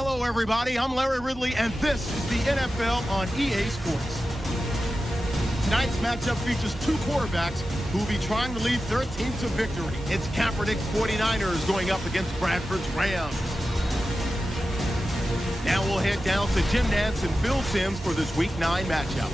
Hello, everybody. I'm Larry Ridley, and this is the NFL on EA Sports. Tonight's matchup features two quarterbacks who will be trying to lead their team to victory. It's Kapernick's 49ers going up against Bradford's Rams. Now we'll head down to Jim Nantz and Phil Simms for this Week 9 matchup.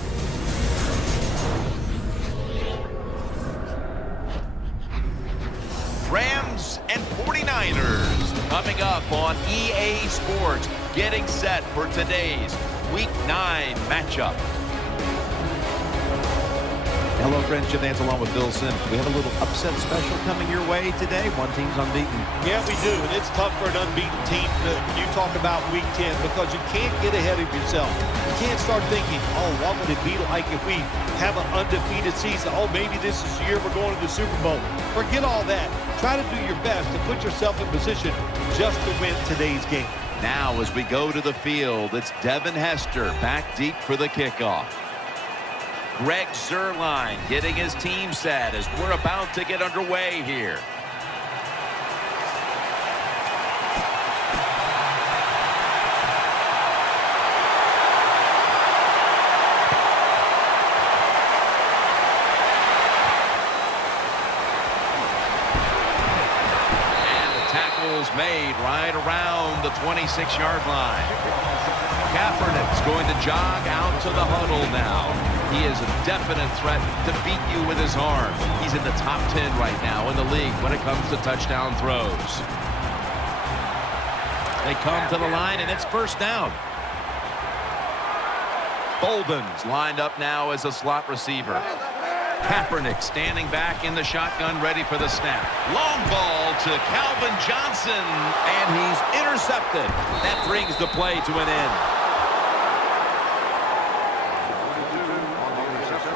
Rams and 49ers coming up on EA Sports, getting set for today's Week 9 matchup. Hello, friends. Jim Nantz along with Bill Simms. We have a little upset special coming your way today. One team's unbeaten. Yeah, we do, and it's tough for an unbeaten team when you talk about Week 10 because you can't get ahead of yourself. You can't start thinking, oh, what would it be like if we have an undefeated season? Oh, maybe this is the year we're going to the Super Bowl. Forget all that. Try to do your best to put yourself in position just to win today's game. Now, as we go to the field, it's Devin Hester back deep for the kickoff. Greg Zuerlein getting his team set as we're about to get underway here. And the tackle's made right around the 26-yard line. Kapernick's going to jog out to the huddle now. He is a definite threat to beat you with his arm. He's in the top 10 right now in the league when it comes to touchdown throws. They come to the line, and it's first down. Bolden's lined up now as a slot receiver. Kaepernick standing back in the shotgun, ready for the snap. Long ball to Calvin Johnson, and he's intercepted. That brings the play to an end.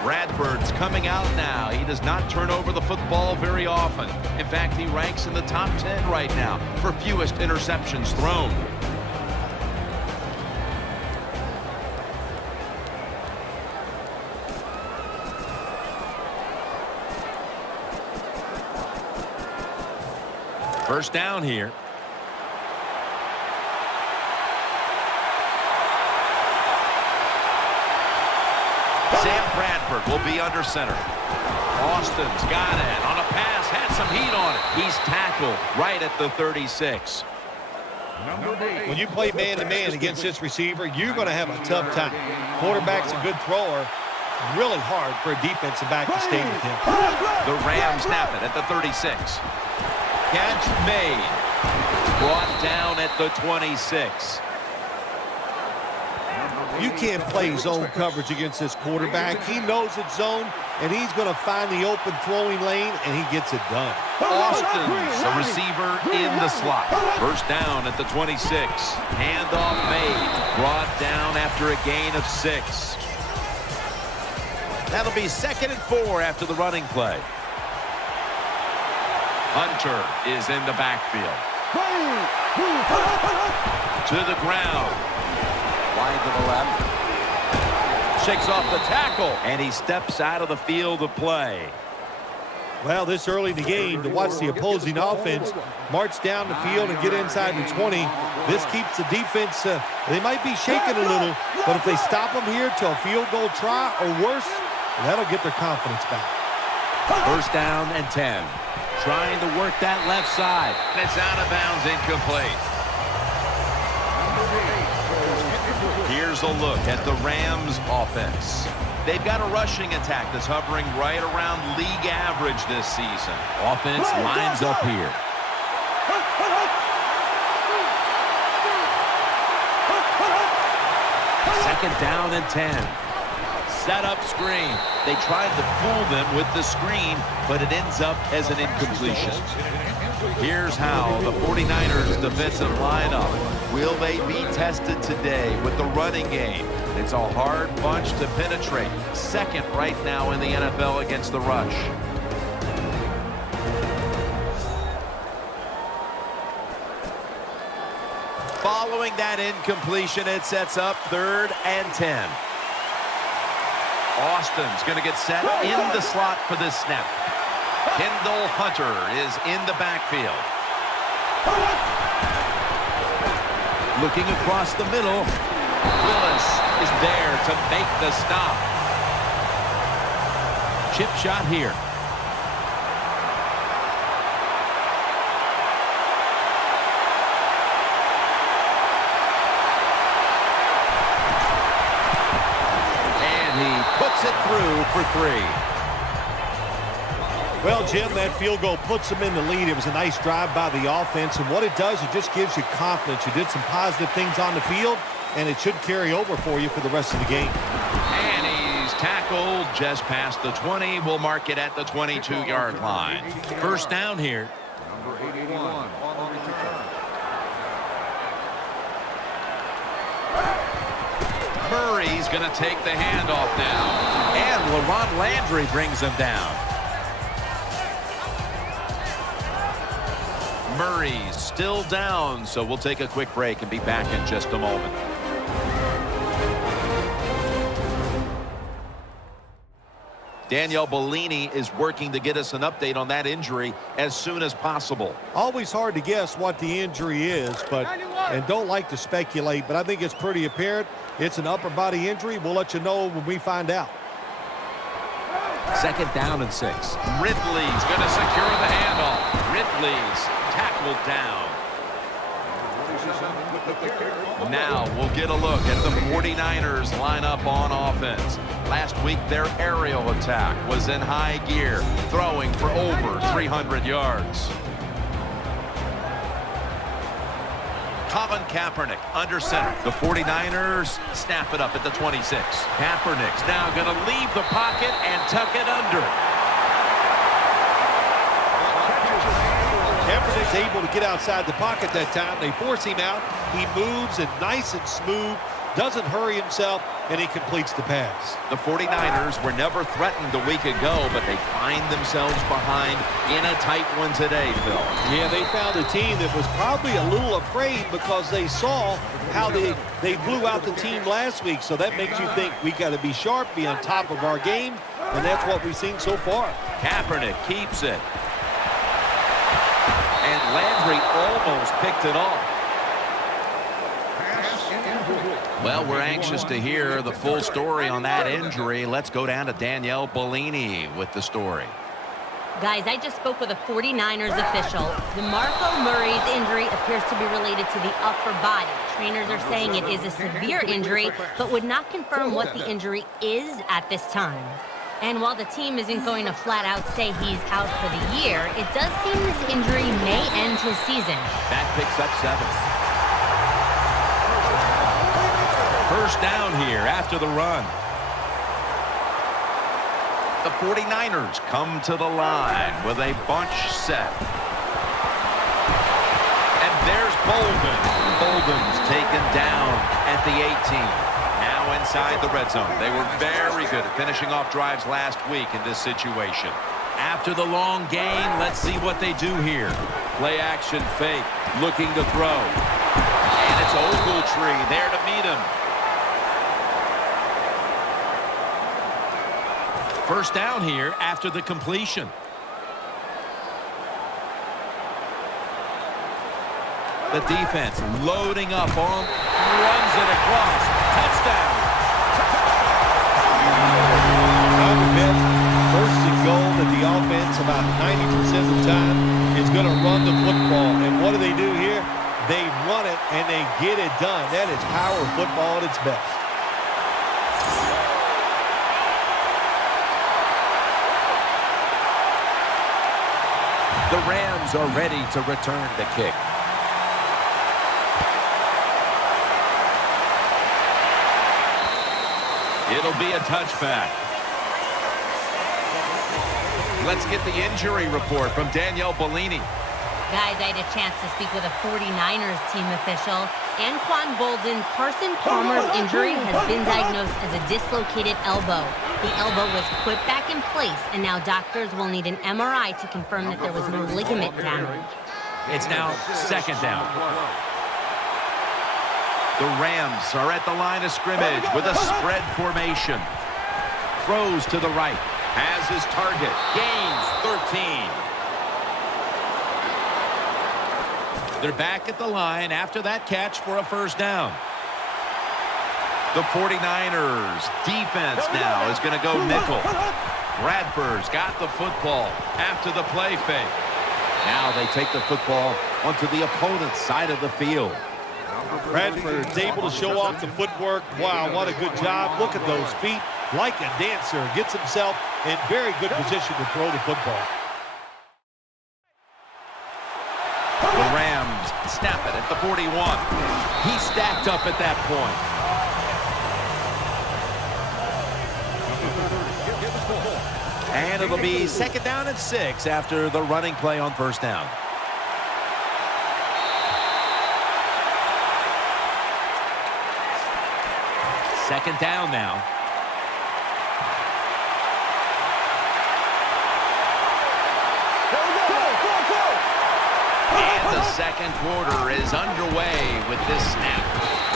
Bradford's coming out now. He does not turn over the football very often. In fact, he ranks in the top 10 right now for fewest interceptions thrown. First down here. Sam Bradford will be under center. Austin's got it on a pass, had some heat on it. He's tackled right at the 36. When you play man-to-man against this receiver, you're going to have a tough time. Quarterback's a good thrower. Really hard for a defensive back to stay with him. The Rams snap it at the 36. Catch made. Brought down at the 26. You can't play zone coverage against this quarterback. He knows it's zone, and he's going to find the open throwing lane, and he gets it done. Austin's a receiver in the slot. First down at the 26. Handoff made. Brought down after a gain of 6. That'll be 2nd and 4 after the running play. Hunter is in the backfield. To the ground. Wide to the left. Shakes off the tackle. And he steps out of the field of play. Well, this early in the game, to watch the opposing offense march down the field and get inside the 20, this keeps the defense, they might be shaking a little, but if they stop them here to a field goal try or worse, that'll get their confidence back. First down and 10. Trying to work that left side. And it's out of bounds, incomplete. Here's a look at the Rams offense. They've got a rushing attack that's hovering right around league average this season. Offense lines up here. Second down and 10. Set up screen. They tried to fool them with the screen, but it ends up as an incompletion. Here's how the 49ers defensive lineup. Will they be tested today with the running game? It's a hard bunch to penetrate. Second right now in the NFL against the rush. Following that incompletion, it sets up 3rd and 10. Austin's going to get set in the slot for this snap. Kendall Hunter is in the backfield. Looking across the middle. Willis is there to make the stop. Chip shot here. And he puts it through for 3. Well, Jim, that field goal puts them in the lead. It was a nice drive by the offense, and what it does, it just gives you confidence. You did some positive things on the field, and it should carry over for you for the rest of the game. And he's tackled just past the 20. We'll mark it at the 22-yard line. First down here. Number 81 on the return. Murray's going to take the handoff now. And LaRon Landry brings him down. Murray's still down, so we'll take a quick break and be back in just a moment. Danielle Bellini is working to get us an update on that injury as soon as possible. Always hard to guess what the injury is, and don't like to speculate, but I think it's pretty apparent. It's an upper body injury. We'll let you know when we find out. Second down and 6. Ridley's going to secure the handoff. Ridley's tackled down. Now we'll get a look at the 49ers lineup on offense. Last week their aerial attack was in high gear, throwing for over 300 yards. Colin Kapernick under center. The 49ers snap it up at the 26. Kaepernick's now going to leave the pocket and tuck it under. Kaepernick's able to get outside the pocket that time. They force him out. He moves and nice and smooth, doesn't hurry himself, and he completes the pass. The 49ers were never threatened a week ago, but they find themselves behind in a tight one today, Phil. Yeah, they found a team that was probably a little afraid because they saw how they blew out the team last week. So that makes you think we got to be sharp, be on top of our game, and that's what we've seen so far. Kaepernick keeps it. And Landry almost picked it off. Well, we're anxious to hear the full story on that injury. Let's go down to Danielle Bellini with the story. Guys, I just spoke with a 49ers official. DeMarco Murray's injury appears to be related to the upper body. Trainers are saying it is a severe injury, but would not confirm what the injury is at this time. And while the team isn't going to flat out say he's out for the year, it does seem this injury may end his season. That picks up 7. First down here after the run. The 49ers come to the line with a bunch set. And there's Bolden. Bolden's taken down at the 18. Now inside the red zone. They were very good at finishing off drives last week in this situation. After the long gain, let's see what they do here. Play action fake, looking to throw. And it's Ogletree there to meet him. First down here after the completion. The defense loading up on, runs it across. Touchdown. First and goal that the offense about 90% of the time is going to run the football. And what do here? They run it and they get it done. That is power football at its best. The Rams are ready to return the kick. It'll be a touchback. Let's get the injury report from Danielle Bellini. Guys, I had a chance to speak with a 49ers team official. Anquan Bolden's Carson Palmer's injury has been diagnosed as a dislocated elbow. The elbow was put back in place, and now doctors will need an MRI to confirm that there was no ligament damage. It's now second down. The Rams are at the line of scrimmage with a spread formation. Throws to the right. Has his target. Gains 13. They're back at the line after that catch for a first down. The 49ers defense now is going to go nickel. Bradford's got the football after the play fake. Now they take the football onto the opponent's side of the field. Bradford is able to show off the footwork. Wow, what a good job. Look at those feet. Like a dancer. Gets himself in very good position to throw the football. The Rams snap it at the 41. He stacked up at that point. And it'll be second down and 6 after the running play on first down. Second down now. And the second quarter is underway with this snap.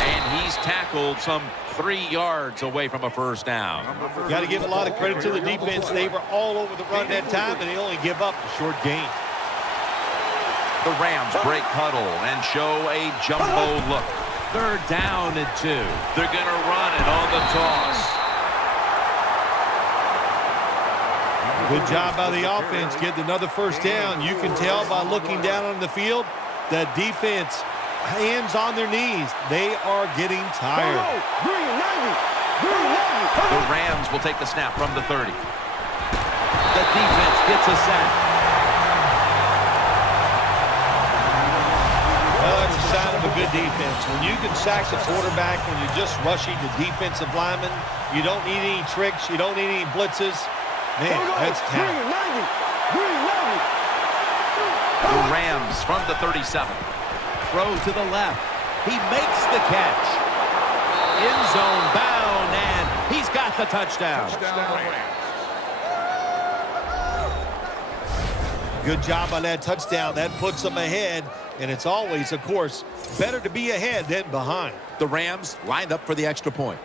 And he's tackled some 3 yards away from a first down. Got to give a lot of credit to the defense. They were all over the run that time, and they only give up a short gain. The Rams break huddle and show a jumbo look. Third down and 2. They're going to run it on the toss. Good job by the offense getting another first down. You can tell by looking down on the field that defense, hands on their knees. They are getting tired. The Rams will take the snap from the 30. The defense gets a sack. Well, that's a sign of a good defense. When you can sack the quarterback when you're just rushing the defensive lineman, you don't need any tricks. You don't need any blitzes. Man, that's talent. The Rams from the 37. Throw to the left. He makes the catch. End zone bound, and he's got the touchdown. Good job on that touchdown. That puts them ahead, and it's always, of course, better to be ahead than behind. The Rams lined up for the extra point.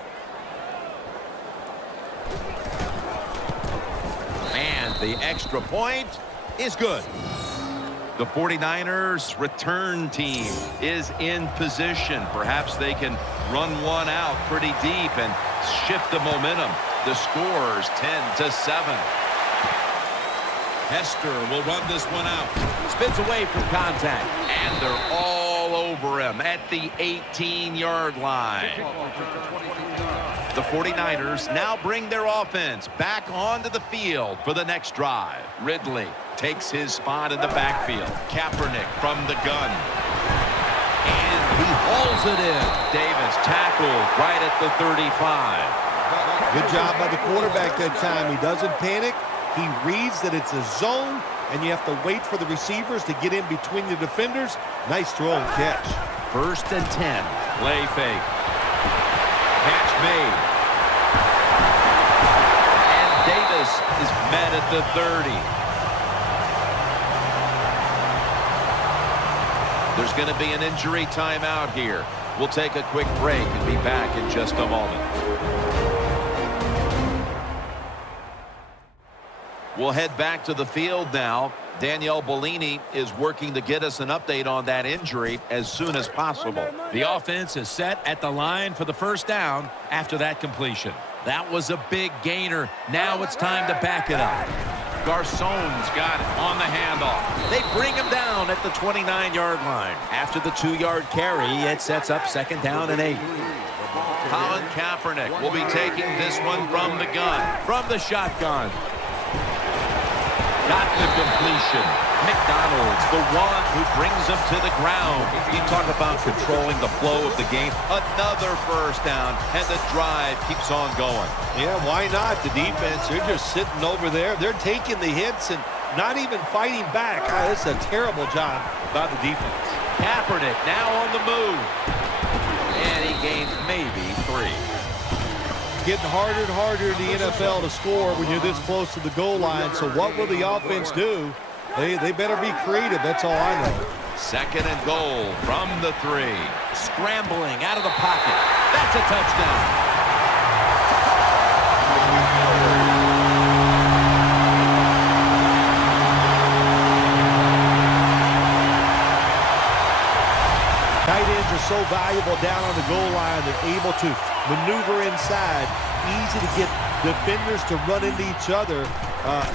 And the extra point is good. The 49ers return team is in position. Perhaps they can run one out pretty deep and shift the momentum. The score's 10-7. Hester will run this one out. Spins away from contact. And they're all over him at the 18-yard line. The 49ers now bring their offense back onto the field for the next drive. Ridley takes his spot in the backfield. Kapernick from the gun. And he hauls it in. Davis tackled right at the 35. Good job by the quarterback that time. He doesn't panic. He reads that it's a zone, and you have to wait for the receivers to get in between the defenders. Nice throw and catch. First and 10. Play fake. Catch made. And Davis is met at the 30. There's going to be an injury timeout here. We'll take a quick break and be back in just a moment. We'll head back to the field now. Danielle Bellini is working to get us an update on that injury as soon as possible. The offense is set at the line for the first down after that completion. That was a big gainer. Now it's time to back it up. Garcon's got it on the handoff. They bring him down at the 29-yard line. After the 2-yard carry, it sets up second down and 8. Colin Kapernick will be taking this one from the gun, from the shotgun. Got the completion. McDonald's, the one who brings them to the ground. You talk about controlling the flow of the game. Another first down, and the drive keeps on going. Yeah, why not? The defense, they're just sitting over there. They're taking the hits and not even fighting back. That's a terrible job by the defense. Kaepernick now on the move. And he gains maybe 3. Getting harder and harder in the NFL to score when you're this close to the goal line. So what will the offense do? They better be creative. That's all I know. Second and goal from the 3. Scrambling out of the pocket. That's a touchdown. are so valuable down on the goal line. They're able to maneuver inside. Easy to get defenders to run into each other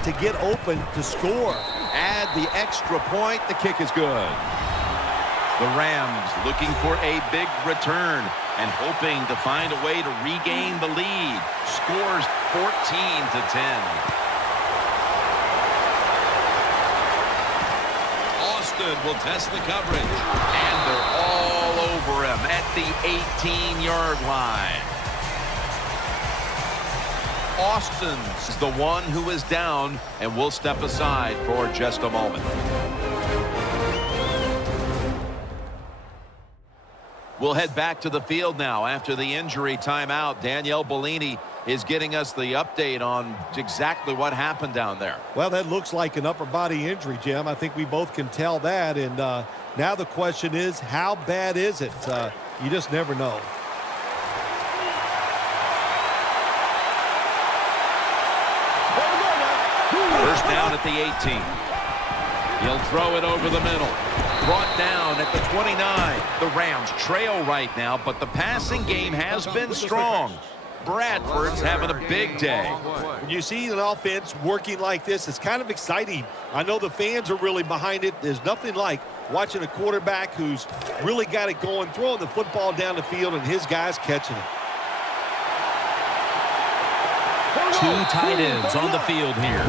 to get open to score. Add the extra point. The kick is good. The Rams looking for a big return and hoping to find a way to regain the lead. Scores 14-10. Will test the coverage, and they're all over him at the 18-yard line. Austin's the one who is down, and will step aside for just a moment. We'll head back to the field now after the injury timeout. Danielle Bellini is getting us the update on exactly what happened down there. Well, that looks like an upper body injury, Jim. I think we both can tell that. And now the question is, how bad is it? You just never know. First down at the 18. He'll throw it over the middle. Brought down at the 29. The Rams trail right now, but the passing game has been strong. Bradford's having a big day. When you see an offense working like this, it's kind of exciting. I know the fans are really behind it. There's nothing like watching a quarterback who's really got it going, throwing the football down the field, and his guys catching it. Two tight ends on the field here.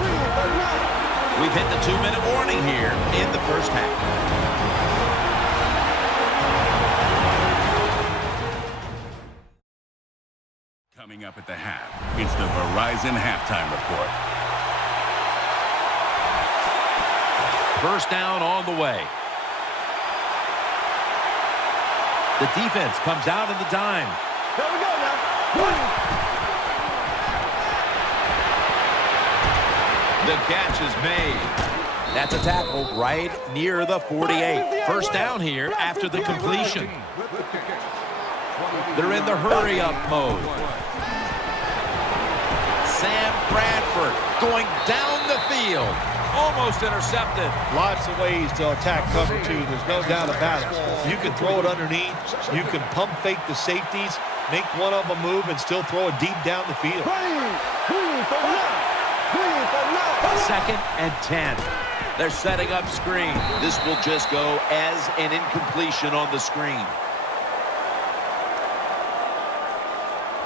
We've hit the 2-minute warning here in the first half. Coming up at the half, it's the Verizon Halftime Report. First down on the way. The defense comes out in the dime. Here we go now. The catch is made. That's a tackle right near the 48. First down here after the completion. They're in the hurry-up mode. Sam Bradford going down the field. Almost intercepted. Lots of ways to attack cover two. There's no doubt about it. You can throw it underneath. You can pump fake the safeties, make one of them move, and still throw it deep down the field. Second and 10. They're setting up screen. This will just go as an incompletion on the screen.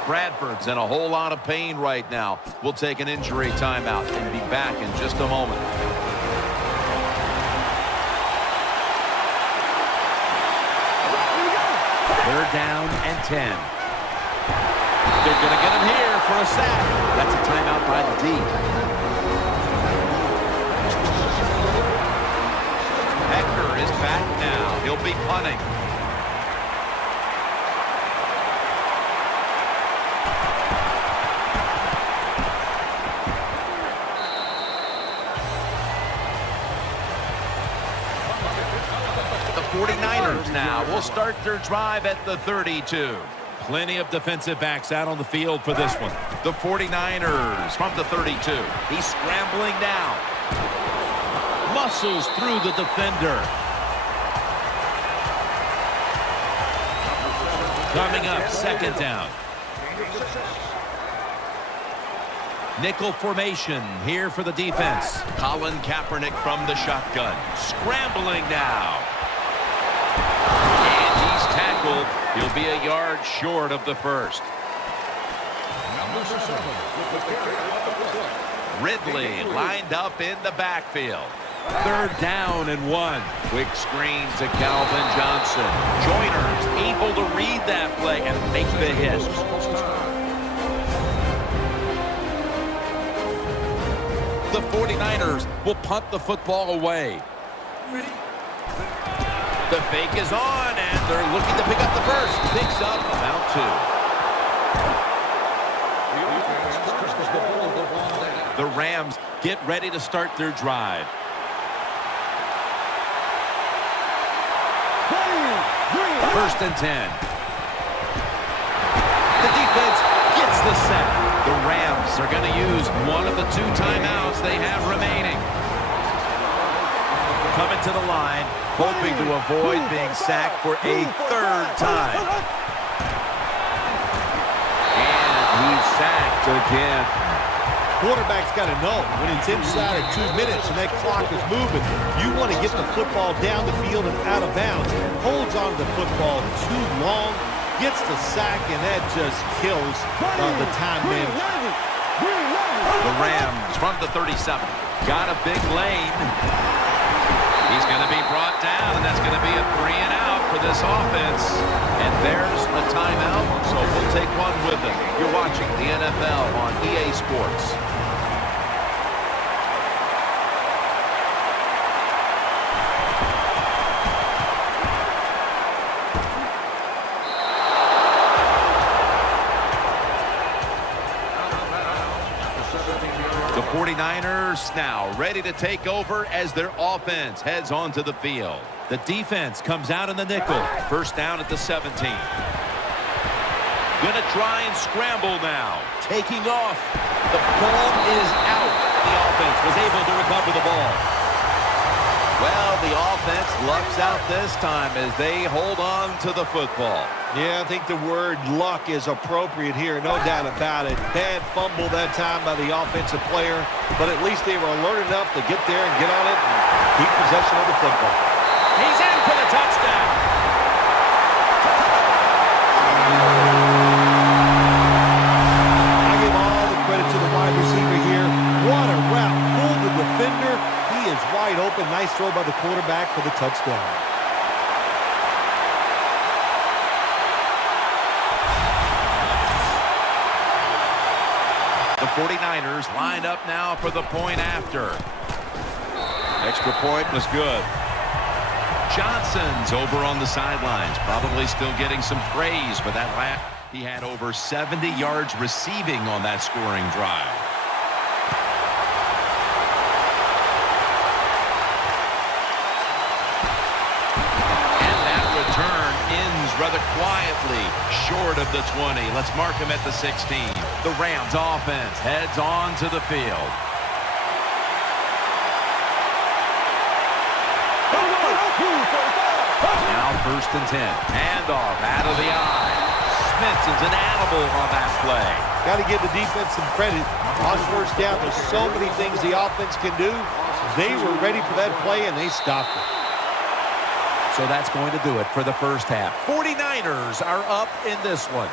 Bradford's in a whole lot of pain right now. We'll take an injury timeout and be back in just a moment. Third down and 10. They're going to get him here for a sack. That's a timeout by the D. Becker is back now. He'll be punting. The 49ers now will start their drive at the 32. Plenty of defensive backs out on the field for this one. The 49ers from the 32. He's scrambling now. Muscles through the defender. Coming up, second down. Nickel formation here for the defense. Colin Kapernick from the shotgun. Scrambling now. And he's tackled. He'll be a yard short of the first. Ridley lined up in the backfield. Third down and 1. Quick screen to Calvin Johnson. Joyner's able to read that play and make the hit. The 49ers will punt the football away. The fake is on, and they're looking to pick up the first. Picks up about 2. The Rams get ready to start their drive. First and 10. The defense gets the sack. The Rams are going to use one of the 2 timeouts they have remaining. coming to the line, hoping to avoid being sacked for a third time. And he's sacked again. Quarterback's got to know when it's inside of 2 minutes and that clock is moving, you want to get the football down the field and out of bounds. Holds on to the football too long, gets the sack, and that just kills the time management. The Rams from the 37. Got a big lane. He's going to be brought down, and that's going to be a 3-and-out for this offense. And there's a timeout, so we'll take one with them. You're watching the NFL on EA Sports. The 49ers now ready to take over as their offense heads onto the field. The defense comes out in the nickel. First down at the 17. Gonna try and scramble now. Taking off. The ball is out. The offense was able to recover the ball. Well, the offense lucks out this time as they hold on to the football. Yeah, I think the word luck is appropriate here, no doubt about it. Bad fumble that time by the offensive player, but at least they were alert enough to get there and get on it and keep possession of the football. He's in for the touchdown. I give all the credit to the wide receiver here. What a route. Fooled the defender. He is wide open. Nice throw by the quarterback for the touchdown. The 49ers lined up now for the point after. Extra point was good. Johnson's over on the sidelines, probably still getting some praise for that last. He had over 70 yards receiving on that scoring drive. And that return ends rather quietly, short of the 20. Let's mark him at the 16. The Rams offense heads on to the field. Now 1st and 10. Handoff out of the eye. Smith is an animal on that play. Got to give the defense some credit. On 1st down, there's so many things the offense can do. They were ready for that play, and they stopped it. So that's going to do it for the first half. 49ers are up in this one.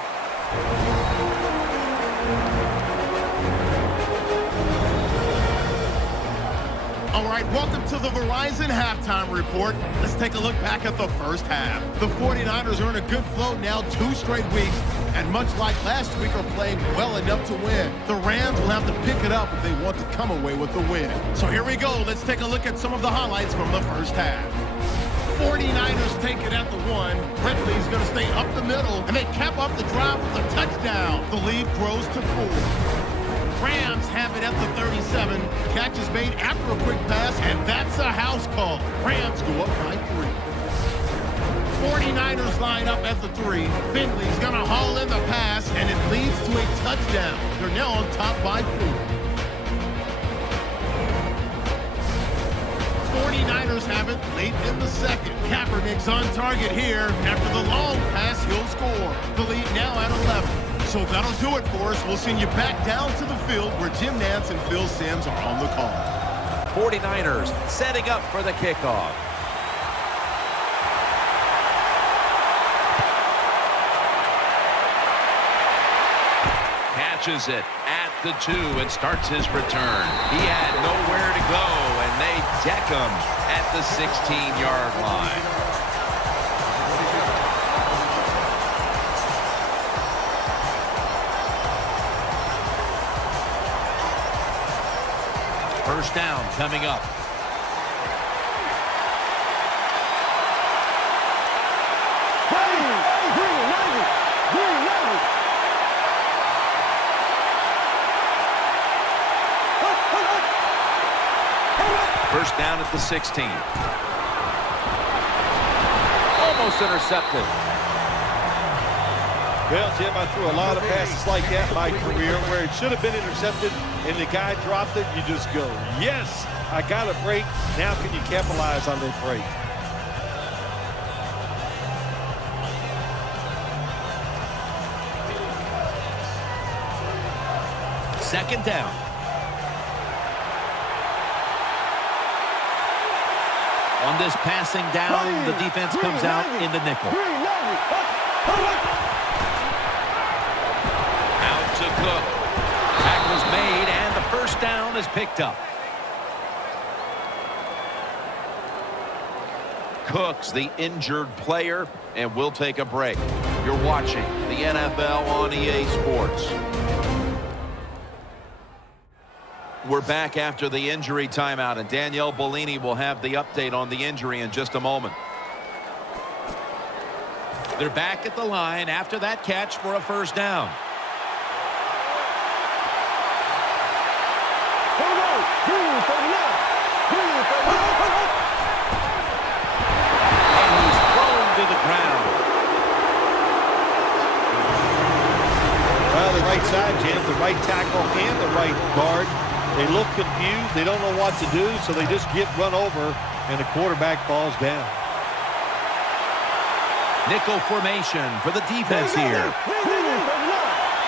All right, welcome to the Verizon Halftime Report. Let's take a look back at the first half. The 49ers are in a good flow now 2 straight weeks, and much like last week are playing well enough to win. The Rams will have to pick it up if they want to come away with the win. So here we go. Let's take a look at some of the highlights from the first half. 49ers take it at the 1. Ridley's going to stay up the middle, and they cap up the drive with a touchdown. The lead grows to 4. Rams have it at the 37. Catch is made after a quick pass, and that's a house call. Rams go up by 3. 49ers line up at the 3. Finley's going to haul in the pass, and it leads to a touchdown. They're now on top by 4. 49ers have it late in the second. Kapernick's on target here. After the long pass, he'll score. The lead now at 11. So that'll do it for us. We'll send you back down to the field where Jim Nantz and Phil Simms are on the call. 49ers setting up for the kickoff. Catches it at the 2 and starts his return. He had nowhere to go, and they deck him at the 16-yard line. First down coming up. First down at the 16. Almost intercepted. Well, Jim, I threw a lot of passes like that in my career where it should have been intercepted and the guy dropped it. You just go, yes, I got a break. Now can you capitalize on this break? Second down. On this passing down, the defense comes out in the nickel. Out to Cook. Tackle's made, and the first down is picked up. Cook's the injured player, and we'll take a break. You're watching the NFL on EA Sports. We're back after the injury timeout, and Danielle Bellini will have the update on the injury in just a moment. They're back at the line after that catch for a first down. And he's thrown to the ground. Well, the right side, Jim, the right tackle and the right guard. They look confused. They don't know what to do, so they just get run over, and the quarterback falls down. Nickel formation for the defense here.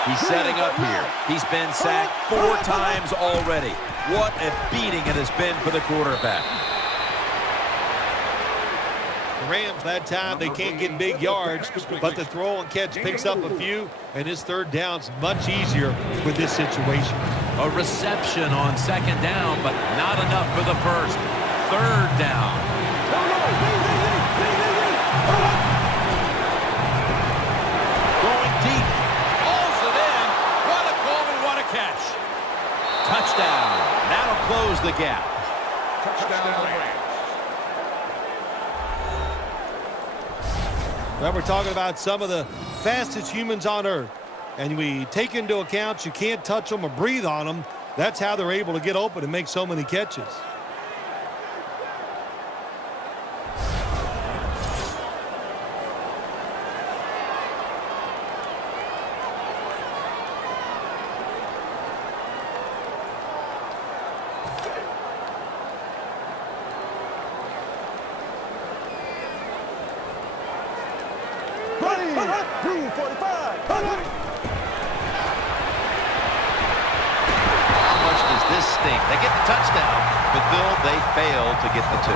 He's setting up here. He's been sacked 4 times already. What a beating it has been for the quarterback. The Rams, that time, they can't get big yards, but the throw and catch picks up a few, and his third down's much easier with this situation. A reception on second down, but not enough for the first. Third down. Going deep. Hauls it in. What a goal and what a catch. Touchdown. That'll close the gap. Touchdown. Well, we're talking about some of the fastest humans on earth. And we take into account you can't touch them or breathe on them. That's how they're able to get open and make so many catches. They get the touchdown, but Bill, they fail to get the 2.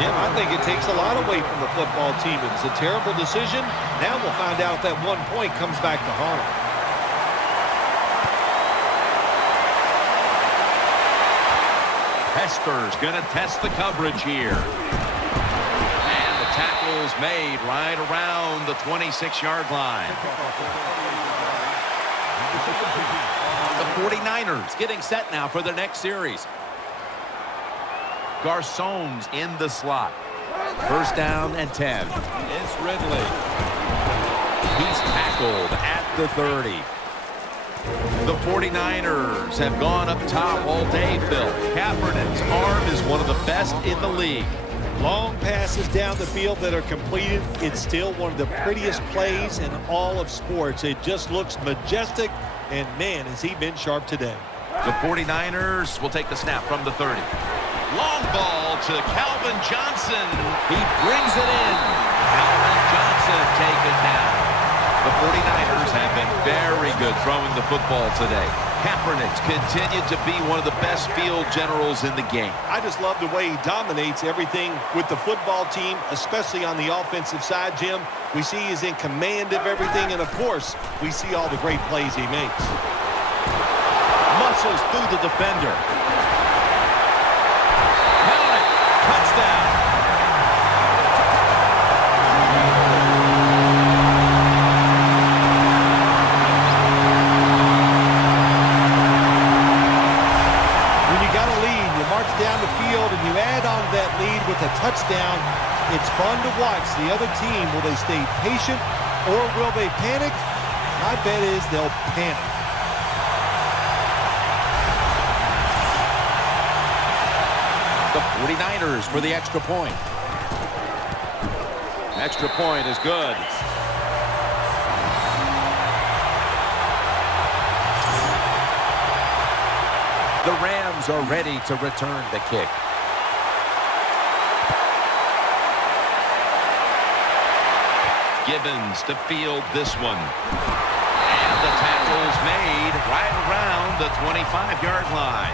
Jim, I think it takes a lot away from the football team. It's a terrible decision. Now we'll find out if that 1 point comes back to haunt them. Hesper's going to test the coverage here. And the tackle's made right around the 26-yard line. The 49ers getting set now for their next series. Garçon's in the slot. First down and 10. It's Ridley. He's tackled at the 30. The 49ers have gone up top all day, Phil. Kaepernick's arm is one of the best in the league. Long passes down the field that are completed. It's still one of the prettiest plays in all of sports. It just looks majestic, and man, has he been sharp today. The 49ers will take the snap from the 30. Long ball to Calvin Johnson. He brings it in. Calvin Johnson taken down. The 49ers have been very good throwing the football today. Kaepernick's continued to be one of the best field generals in the game. I just love the way he dominates everything with the football team, especially on the offensive side, Jim. We see he's in command of everything, and of course, we see all the great plays he makes. Muscles through the defender. Kapernick, touchdown. Down the field and you add on that lead with a touchdown, it's fun to watch the other team. Will they stay patient or will they panic? My bet is they'll panic. The 49ers for the extra point. Extra point is good. The Rams are ready to return the kick. Gibbons to field this one. And the tackle's made right around the 25-yard line.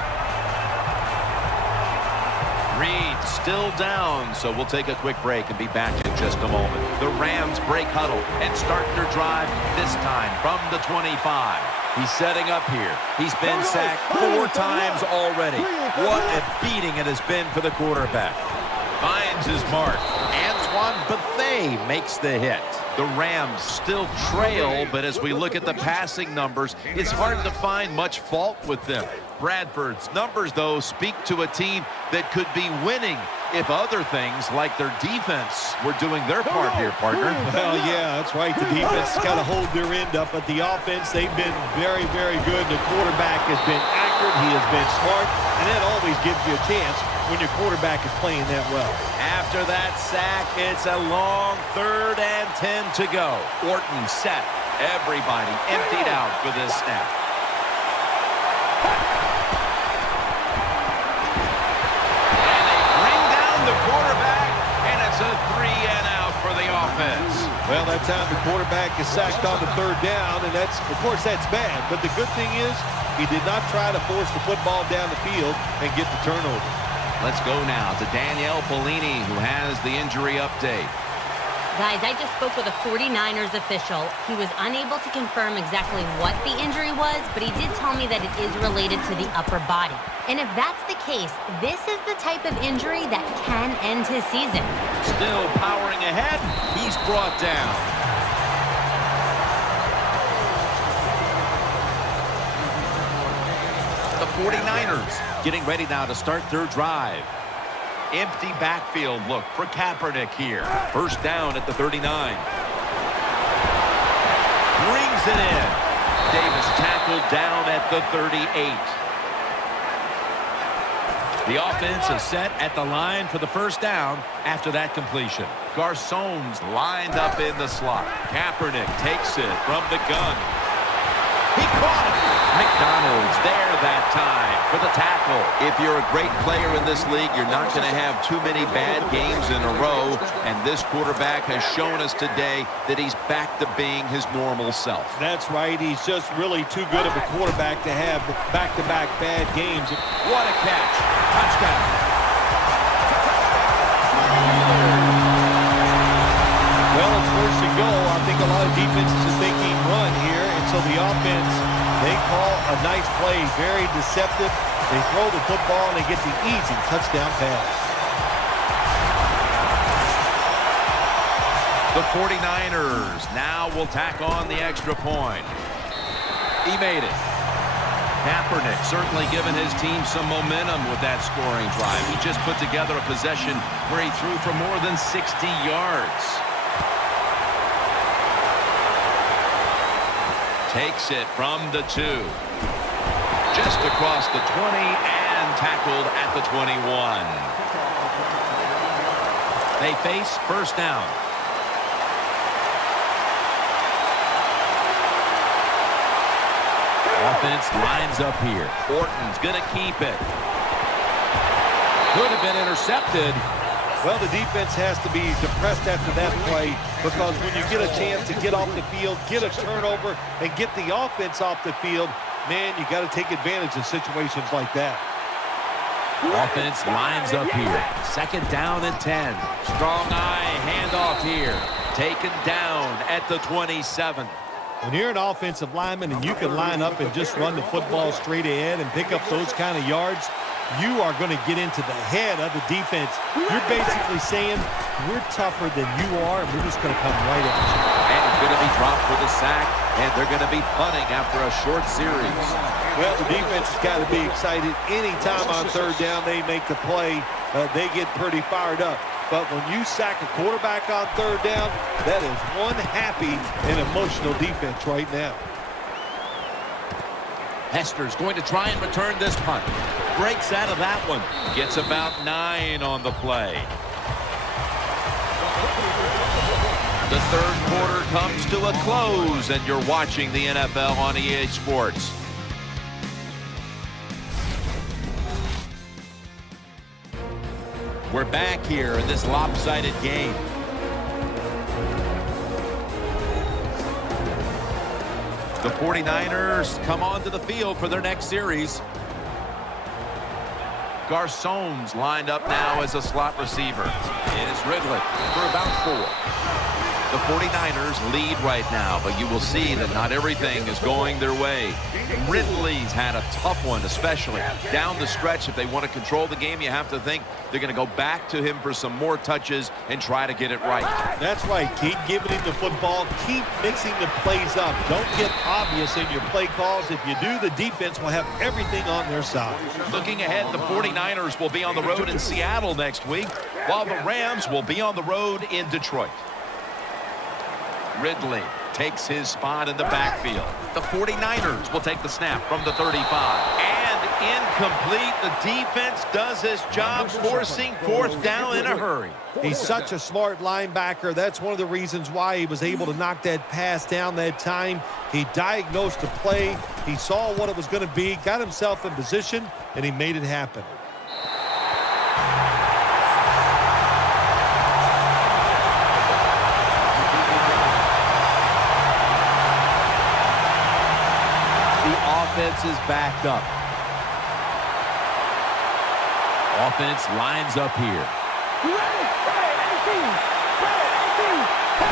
Reed still down, so we'll take a quick break and be back in just a moment. The Rams break huddle and start their drive, this time from the 25. He's setting up here. He's been sacked 4 times already. What a beating it has been for the quarterback. Finds his mark. Antoine Bethea makes the hit. The Rams still trail, but as we look at the passing numbers, it's hard to find much fault with them. Bradford's numbers, though, speak to a team that could be winning if other things like their defense were doing their part here, partner. Well, yeah, that's right. The defense has got to hold their end up, but the offense, they've been very, very good. The quarterback has been accurate. He has been smart, and that always gives you a chance when your quarterback is playing that well. After that sack, it's a long 3rd and 10 to go. Orton set. Everybody emptied out for this snap. And they bring down the quarterback, and it's a 3-and-out for the offense. Well, that time the quarterback is sacked on the 3rd down, and that's, of course, that's bad. But the good thing is he did not try to force the football down the field and get the turnover. Let's go now to Danielle Bellini, who has the injury update. Guys, I just spoke with a 49ers official. He was unable to confirm exactly what the injury was, but he did tell me that it is related to the upper body. And if that's the case, this is the type of injury that can end his season. Still powering ahead. He's brought down. The 49ers getting ready now to start their drive. Empty backfield look for Kapernick here. First down at the 39. Brings it in. Davis tackled down at the 38. The offense is set at the line for the first down after that completion. Garçon's lined up in the slot. Kapernick takes it from the gun. He caught it. McDonald's there that time for the tackle. If you're a great player in this league, you're not going to have too many bad games in a row. And this quarterback has shown us today that he's back to being his normal self. That's right. He's just really too good of a quarterback to have back-to-back bad games. What a catch. Touchdown. Well, it's first and goal. I think a lot of defenses are thinking run here. And so the offense, they call a nice play, very deceptive. They throw the football and they get the easy touchdown pass. The 49ers now will tack on the extra point. He made it. Kaepernick certainly given his team some momentum with that scoring drive. He just put together a possession where he threw for more than 60 yards. Takes it from the 2. Just across the 20 and tackled at the 21. They face first down. Offense lines up here. Orton's going to keep it. Could have been intercepted. Well, the defense has to be depressed after that play because when you get a chance to get off the field, get a turnover, and get the offense off the field, man, you got to take advantage of situations like that. Offense lines up here. Second down and 10. Strong eye handoff here. Taken down at the 27. When you're an offensive lineman and you can line up and just run the football straight ahead and pick up those kind of yards, you are going to get into the head of the defense. You're basically saying, we're tougher than you are, and we're just going to come right at you. And he's going to be dropped for the sack, and they're going to be punting after a short series. Well, the defense has got to be excited. Anytime on third down they make the play, they get pretty fired up. But when you sack a quarterback on third down, that is one happy and emotional defense right now. Hester's going to try and return this punt. Breaks out of that one. Gets about 9 on the play. The third quarter comes to a close, and you're watching the NFL on EA Sports. We're back here in this lopsided game. The 49ers come onto the field for their next series. Garçon's lined up now as a slot receiver. It is Ridley for about 4. The 49ers lead right now, but you will see that not everything is going their way. Ridley's had a tough one, especially down the stretch. If they want to control the game, you have to think they're going to go back to him for some more touches and try to get it right. That's right. Keep giving him the football. Keep mixing the plays up. Don't get obvious in your play calls. If you do, the defense will have everything on their side. Looking ahead, the 49ers will be on the road in Seattle next week, while the Rams will be on the road in Detroit. Ridley takes his spot in the backfield. The 49ers will take the snap from the 35. And incomplete. The defense does his job, forcing 4th down in a hurry. He's such a smart linebacker. That's one of the reasons why he was able to knock that pass down that time. He diagnosed the play. He saw what it was going to be, got himself in position, and he made it happen. Offense is backed up. Offense lines up here.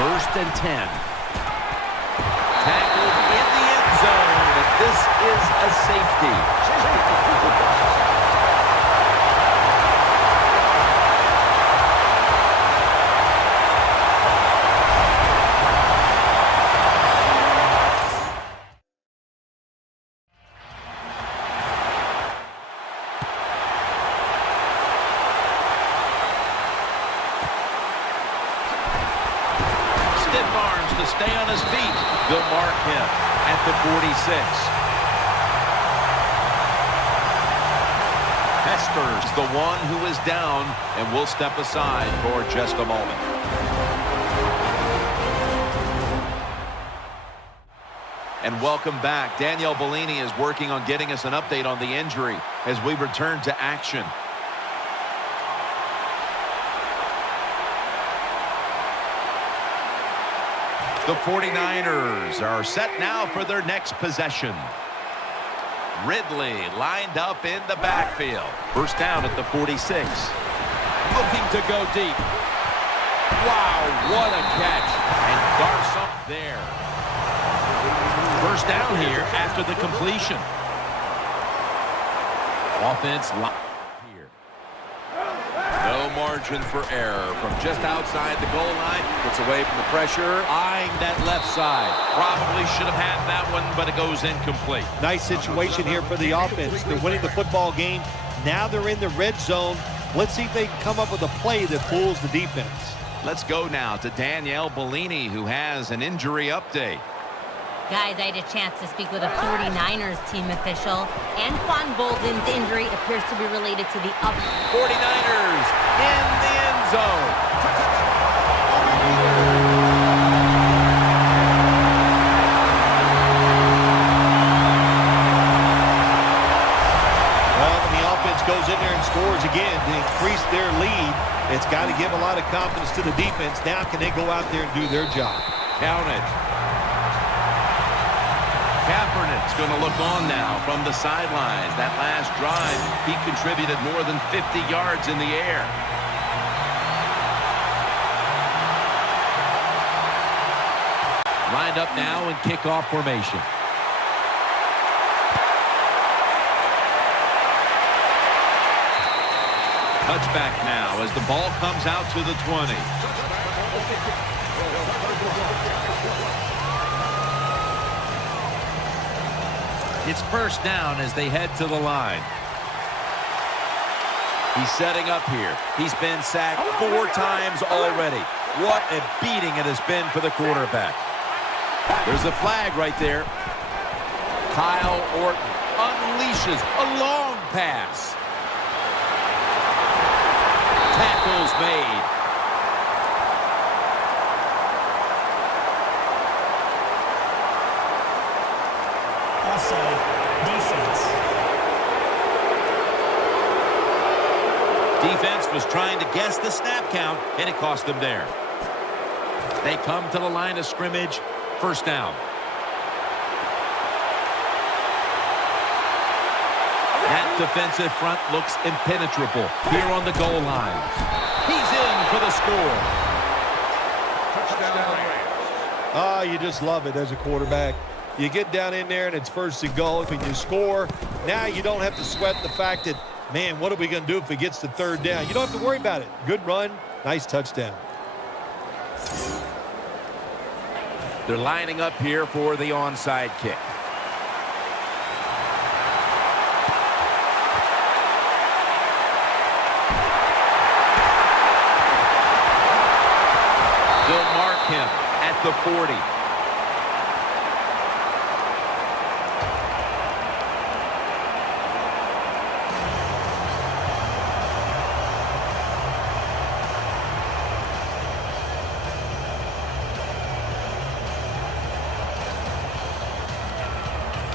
1st and 10. Tackled in the end zone, and this is a safety. To stay on his feet. They'll mark him at the 46. Hester's the one who is down, and will step aside for just a moment. And welcome back. Danielle Bellini is working on getting us an update on the injury as we return to action. The 49ers are set now for their next possession. Ridley lined up in the backfield. 1st down at the 46. Looking to go deep. Wow, what a catch. And Garçon there. 1st down here after the completion. Offense line here. No margin for error from just outside the goal line. Gets away from the pressure. Eyeing that left side. Probably should have had that one, but it goes incomplete. Nice situation here for the offense. They're winning the football game. Now they're in the red zone. Let's see if they can come up with a play that fools the defense. Let's go now to Danielle Bellini, who has an injury update. Guys, I had a chance to speak with a 49ers team official. Anquan Bolden's injury appears to be related to the upper. 49ers in the end zone. Well, when the offense goes in there and scores again to increase their lead, it's got to give a lot of confidence to the defense. Now can they go out there and do their job? Count it. Kapernick's going to look on now from the sidelines. That last drive, he contributed more than 50 yards in the air. Lined up now in kickoff formation. Touchback now as the ball comes out to the 20. It's 1st down as they head to the line. He's setting up here. He's been sacked 4 times already. What a beating it has been for the quarterback. There's a flag right there. Kyle Orton unleashes a long pass. Tackles made. Offside, defense. Defense was trying to guess the snap count, and it cost them there. They come to the line of scrimmage. First down. That defensive front looks impenetrable here on the goal line. He's in for the score. Ah, you just love it as a quarterback. You get down in there and it's first and goal and you score. Now you don't have to sweat the fact that, man, what are we going to do if it gets to third down? You don't have to worry about it. Good run, nice touchdown. They're lining up here for the onside kick. They'll mark him at the 40.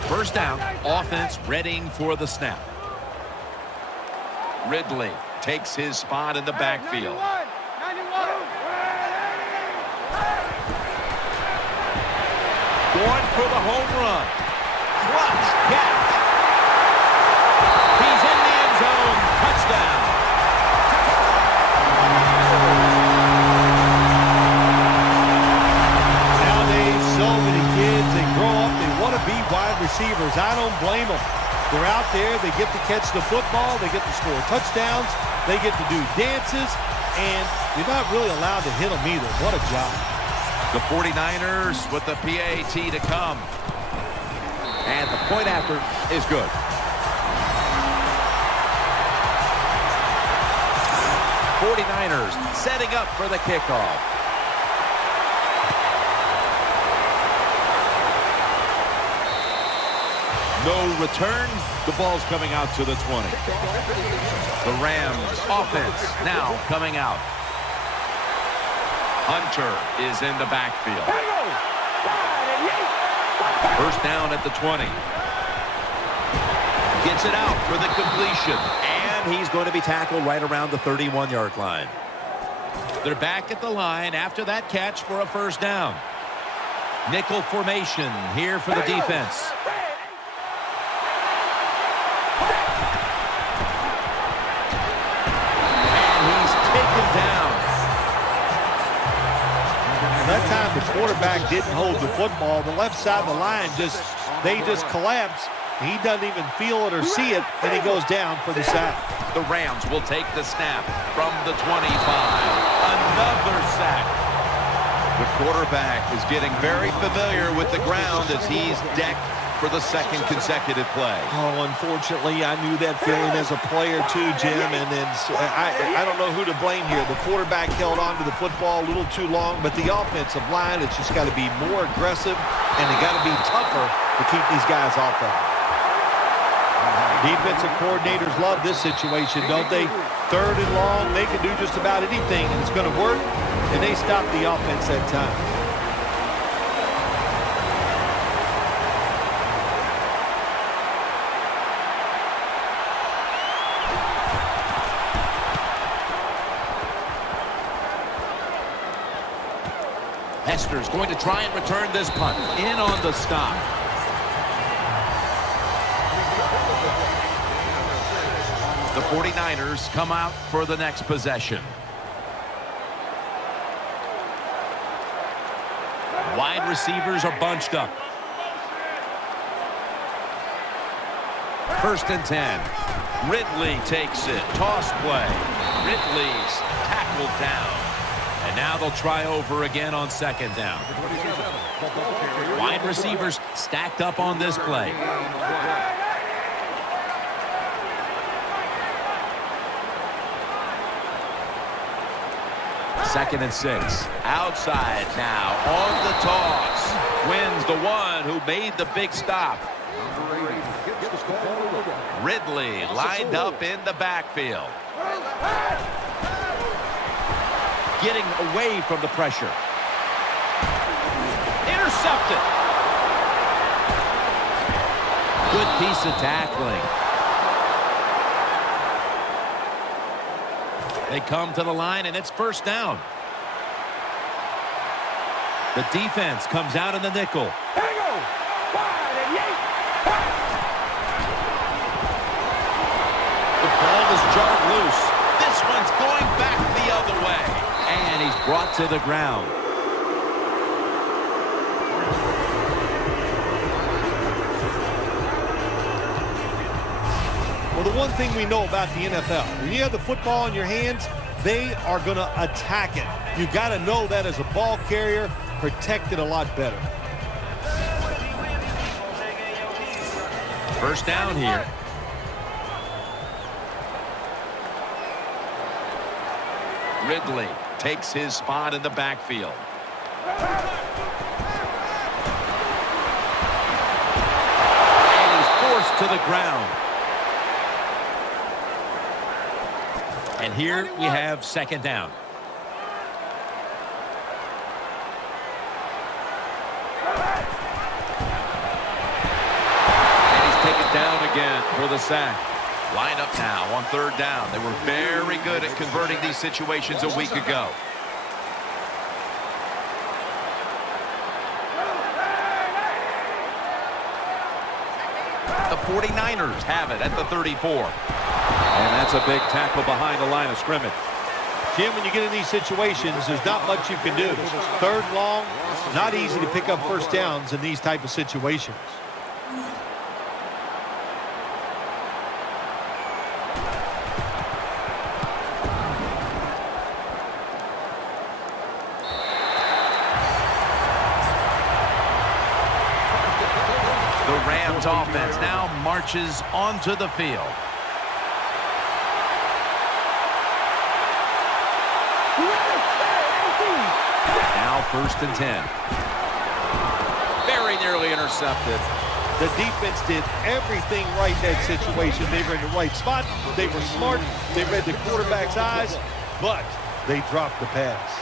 First down, offense readying for the snap. Ridley takes his spot in the backfield. Going for the home run. Clutch catch. He's in the end zone. Touchdown. Nowadays, so many kids, they grow up, they want to be wide receivers. I don't blame them. They're out there, they get to catch the football, they get to score touchdowns, they get to do dances, and you're not really allowed to hit them either. What a job. The 49ers with the PAT to come. And the point after is good. '49ers setting up for the kickoff. No return. The ball's coming out to the 20. The Rams offense now coming out. Hunter is in the backfield. First down at the 20. Gets it out for the completion. And he's going to be tackled right around the 31-yard line. They're back at the line after that catch for a first down. Nickel formation here for the defense. And he's taken down. That time the quarterback didn't hold the football. The left side of the line they just collapse. He doesn't even feel it or see it, and he goes down for the sack. The Rams will take the snap from the 25. Another sack. The quarterback is getting very familiar with the ground as he's decked for the second consecutive play. Oh, unfortunately, I knew that feeling as a player too, Jim, and then I don't know who to blame here. The quarterback held on to the football a little too long, but the offensive line, it's just got to be more aggressive, and they got to be tougher to keep these guys off of it. Defensive coordinators love this situation, don't they? Third and long, they can do just about anything, and it's going to work, and they stop the offense that time. Hester's going to try and return this punt. In on the stop. The 49ers come out for the next possession. Wide receivers are bunched up. First and 10. Ridley takes it. Toss play. Ridley's tackled down. And now they'll try over again on second down. Wide receivers stacked up on this play. Second and 6. Outside now on the toss. Wins the one who made the big stop. Ridley lined up in the backfield. Getting away from the pressure. Intercepted. Good piece of tackling. They come to the line, and it's first down. The defense comes out in the nickel. The ball is jarred loose. This one's going back the other way. And he's brought to the ground. Well, the one thing we know about the NFL, when you have the football in your hands, they are going to attack it. You got to know that as a ball carrier, protect it a lot better. First down here. Ridley takes his spot in the backfield. And he's forced to the ground. And here we have second down. And he's taken down again for the sack. Line up now on third down. They were very good at converting these situations a week ago. The 49ers have it at the 34. And that's a big tackle behind the line of scrimmage. Jim, when you get in these situations, there's not much you can do. Third and long, not easy to pick up first downs in these type of situations. The Rams offense now marches onto the field. Now first and 10. Very nearly intercepted. The defense did everything right in that situation. They were in the right spot. They were smart. They read the quarterback's eyes, but they dropped the pass.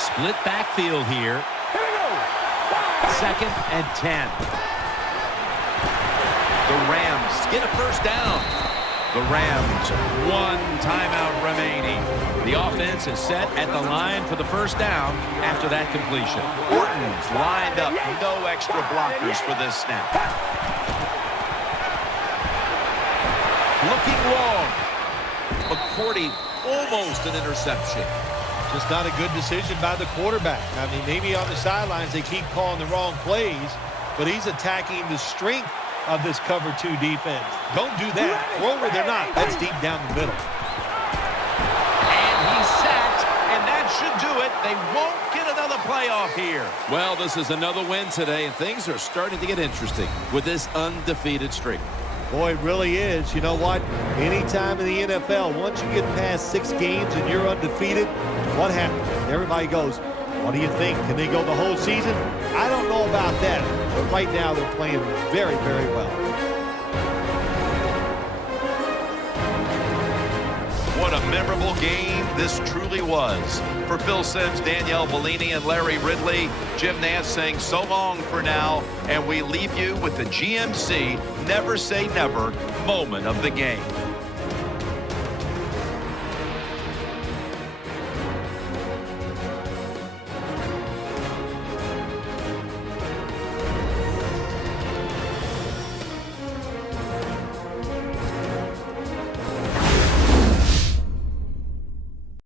Split backfield here. Second and 10. The Rams get a first down. The Rams, one timeout remaining. The offense is set at the line for the first down after that completion. Orton's lined up. No extra blockers for this snap. Looking long. McCourty, almost an interception. Just not a good decision by the quarterback. I mean, maybe on the sidelines they keep calling the wrong plays, but he's attacking the strength of this cover 2 defense. Don't do that. Throw where they're not. That's deep down the middle. And he's sacked, and that should do it. They won't get another playoff here. Well, this is another win today, and things are starting to get interesting with this undefeated streak. Boy, it really is. You know what? Anytime in the NFL, once you get past 6 games and you're undefeated, what happens? Everybody goes, what do you think? Can they go the whole season? I don't know about that. But right now, they're playing very, very well. What a memorable game this truly was. For Phil Simms, Danielle Bellini, and Larry Ridley, Jim Nance saying so long for now, and we leave you with the GMC Never Say Never moment of the game.